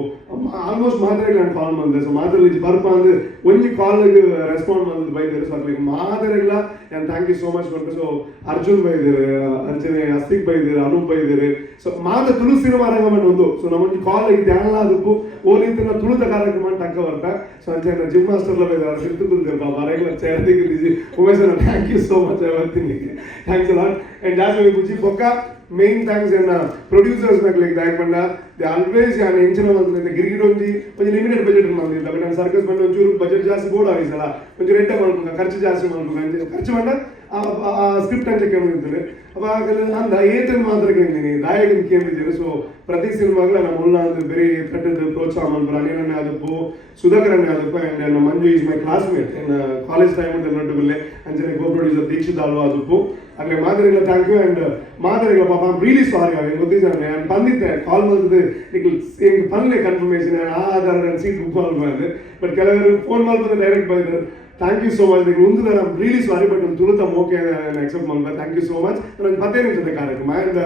ಆಲ್ಮೋಸ್ಟ್ ಮಾದರಿಗಳ ಕಾಲ್ ಮಂದಿ ಸೊ ಮಾದರಿ ಬರ್ಪ ಅಂದ್ರೆ ಒಂಜಿ ಕಾಲ್ ರೆಸ್ಪಾಂಡ್ ಮಂದಿ ಬೈದಿರಿ ಸೊ ಅದ್ರಲ್ಲಿ ಮಾದರಿಗಳ and thank you so much ಬಂತು ಸೊ ಅರ್ಜುನ್ ಬೈದಿರಿ ಅಂಚನೆ ಅಸ್ತಿಕ್ ಬೈದಿರಿ ಅನೂಪ್ ಬೈದಿರಿ ಸೊ ಮಾದ ತುಳು ಸಿನಿಮಾ ರಂಗಮ ಒಂದು ಸೊ ನಮ್ಮೊಂದು ಕಾಲ್ ಧ್ಯಾನ ಆದಪ್ಪು ಓಲಿಂತಿನ ತುಳುದ ಕಾರ್ಯಕ್ರಮ ಟಂಕ ಬರ್ತಾ ಸೊ ಅಂಚನೆ ಜಿಮ್ ಮಾಸ್ಟರ್ಲ ಬೈದಾರ ಸಿದ್ದು ಕುಂದಿರ್ ಬಾಬಾ ರೆಗ್ಯುಲರ್ ಚೇರ್ದಿಗಿರಿಜಿ ಉಮೇಶ್ ಅಣ್ಣ ಥ್ಯಾಂಕ್ ಯು ಸೋ ಮಚ್ ಬರ್ತೀನಿ ಥ್ಯಾಂಕ್ಸ್ ಲಾಟ್ ಅಂಡ್ ಜಾಸ್ತಿ ಬುಜ್ಜಿ ಬೊಕ್ಕ main thanks and producers like that but they always and engineer the ಗಿರಿಗಿಡ ಒಂದು ಲಿಮಿಟೆಡ್ ಬಜೆಟ್ ಮಂದಿಲ್ಲ ಬಟ್ ನಾನು ಸರ್ಕಸ್ ಬಂದು ಒಂಚೂರು ಬಜೆಟ್ ಜಾಸ್ತಿ ಬೋರ್ಡ್ ಆಗಿಸಲ್ಲ ಒಂಚೂರು ರೆಡ್ಡ ಮಾಡ್ಬೇಕು ಖರ್ಚು ಜಾಸ್ತಿ ಮಾಡ್ಬೇಕು ಖರ್ಚು ಮಾಡ ಆ ಸ್ಕ್ರಿಪ್ಟ್ ಅಂತ ಕೇಳಿದ್ದಾರೆ ಅವಾಗ ಅಂದ ಏತನ್ ಮಾತ್ರ ಕೇಳಿದ್ದೀನಿ ದಾಯಕನ್ ಕೇಳಿದ್ದೀರಿ ಸೊ ಪ್ರತಿ ಸಿನಿಮಾಗಳ ನಮ್ಮ ಉಳ್ಳ ಅಂದ್ರೆ ಬೇರೆ ಪೆಟ್ಟದ ಪ್ರೋತ್ಸಾಹ ಮಾಡ್ತಾರೆ ಅನಿಲನ್ನೇ ಆದಪ್ಪು ಸುಧಾಕರನ್ನೇ ಆದಪ್ಪ ಅಂಡ್ ನಮ್ಮ Manju is my classmate in college time ಅಂತ ನಡುಗಲ್ಲೇ ಅಂಜನೆ ಕೋ ಪ್ರೊಡ್ಯೂಸರ್ ದೀಕ್ಷಿತ್ ಆಳ್ವ ಆದಪ್ಪು ಅಲ್ಲೇ ಮಾದರಿಗಳ ಥ್ಯಾಂಕ್ ಯು ಅಂಡ್ ಮಾದರಿಗಳ ಪಾಪ ಐ ರಿಯಲಿ ಸಾರಿ ಅವ ಗೊತ್ತಿದ್ದಾನೆ ನಾನು ಬಂದಿದ್ದೆ ಕಾಲ್ ಬಂದಿದ್ದೆ ಹಿಂಗೆ ಬಂದೆ ಕನ್ಫರ್ಮೇಷನ್ ಆ ಆಧಾರ ನಾನು ಸೀಟ್ ಬುಕ್ ಮಾಡ್ಬಾರ್ದು ಬಟ್ ಕೆಲವರು ಫೋನ್ ಮಾಡ್ಬಂದು ಡೈರೆಕ್ಟ್ ಬಂದಿದ್ದಾರೆ ಥ್ಯಾಂಕ್ ಯು ಸೋ ಮಚ್ ನೀವು ಮುಂದೆ ನಾನು ರಿಯಲಿ ಸಾರಿ ಬಟ್ ನಾನು ತುಳುತ ಮೋಕೆ ಎಕ್ಸೆಪ್ಟ್ ಮಾಡ್ಬಾರ್ದು ಥ್ಯಾಂಕ್ ಯು ಸೋ ಮಚ್ ನಾನು 10 ನಿಮಿಷದ ಕಾರ್ಯಕ್ರಮ ಆ್ಯಂಡ್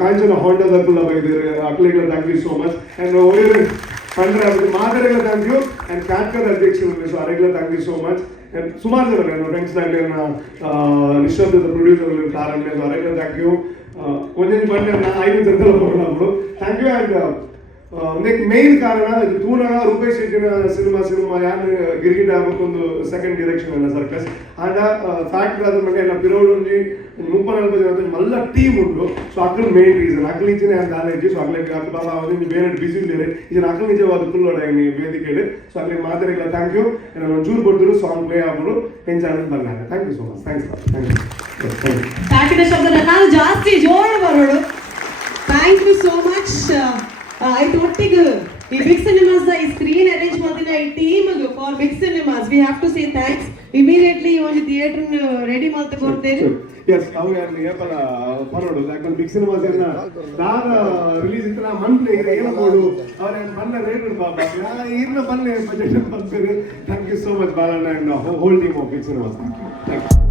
ಕಾಂಚನ ಹೊಂಡದ ಕುಲ್ಲ ಬೈದಿರಿ ಅಕ್ಲಿಗಳ thank you so much and ಒಳ್ಳೆ ಪಂಡ್ರೆ ಮಾದರಿಗಳ ಥ್ಯಾಂಕ್ ಯು ಆ್ಯಂಡ್ ಕ್ಯಾಟ್ಕರ್ ಅಧ್ಯಕ್ಷರು ಸೊ ಅರೆಗಳ ಥ್ಯಾಂಕ್ ಯು ಸೋ ಮಚ್ ಸುಮಾರು ಜನ ನನ್ನ ಫ್ರೆಂಡ್ಸ್ ಆಗಲಿ ನಿಶ್ಶಬ್ದದ ಪ್ರೊಡ್ಯೂಸರ್ ಕಾರಣ ಸೊ ಅರೆಗಳ ಥ್ಯಾಂಕ್ ಯು ಒಂದೇ ಬಂಡೆ 5 ಜನರು ಹೋಗೋಣ ಥ್ಯಾಂಕ್ ಯು ಆ್ಯಂಡ್ ಒಂದಕ್ಕೆ ಮೇನ್ ಕಾರಣ ಇದು ತೂನ ರೂಪೇಶ್ ಶೆಟ್ಟಿನ ಸಿನಿಮಾ ಯಾರು ಗಿರಿಗಿಟ ಒಂದು ಸೆಕೆಂಡ್ ಡೈರೆಕ್ಷನ್ ಅನ್ನ ಸರ್ಕಸ್ ಆಂಡ ಫ್ಯಾಕ್ಟರ್ ಆದ ಮೇಲೆ ಎಲ್ಲ ಪಿರೋಡ್ ಒಂದು 30-40 ಜನ ಮಲ್ಲ ಟೀಮ್ ಉಂಟು ಸೊ ಅక్కడ ಮೇನ್ ರೀಸನ್ ಅಕ್ಕಲ್ ಈಚಿನ ಆಲೈತಿ ಸೊ ಅಗ್ಲಿಗೆ ಬಾಬಾ ಅವನಿಗೆ ಬೇರೆ ಬಿಸಿ ಇದ್ದಾರೆ ಇದನ್ನ ಅಕ್ಕಲ್ ನಿಜವಾದ ಕುಲ್ಲೋಡ ವೇದಿಕೆಯಲ್ಲಿ ಸೊ ಅಗ್ಲಿಗೆ ಮಾತಾಡಿಲ್ಲ ಥ್ಯಾಂಕ್ ಯು ನಾನು ಒಂಚೂರು ಕೊಡ್ತಿರು ಸಾಂಗ್ ಪ್ಲೇ ಆಗ್ಬೋದು ಎಂಜಾಯ್ ಬಂದಾಗ ಥ್ಯಾಂಕ್ ಯು ಸೊ ಮಚ್ ಸಾಕಿದ ಶಬ್ದನ ನಾನು ಜಾಸ್ತಿ ಜೋರ ಬರೋಡು ಥ್ಯಾಂಕ್ ಯು ಸೋ ಮಚ್ ಆಯ್ತು ಒಟ್ಟಿಗೆ ಈ ಬಿಗ್ ಸಿನಿಮಾಸ್ ಈ ಸ್ಕ್ರೀನ್ ಅರೇಂಜ್ ಮಾಡಿದ ಈ team for Big Cinemas we have to say thanks immediately ಒಂದು ಥಿಯೇಟರ್ ರೆಡಿ ಮಾಡ್ತಾ ಕೊಡ್ತೇನೆ ಎಸ್ ಅವು ಯಾರು ಏಪಲ ಪರೋಡು ಯಾಕಂದ್ರೆ ಬಿಗ್ ಸಿನಿಮಾಸ್ ಏನ ದಾರ ರಿಲೀಸ್ ಇತ್ತಲ್ಲ ಮಂತ್ಲಿ ಏನು ಕೊಡು ಅವ್ರ ಬಂದ ರೇಟ್ ಬಾಬಾ ಇರ್ನ ಬನ್ನಿ ಬಜೆಟ್ ಬಂದ್ರಿ thank you so much Balanna and whole team of Big Cinemas thank you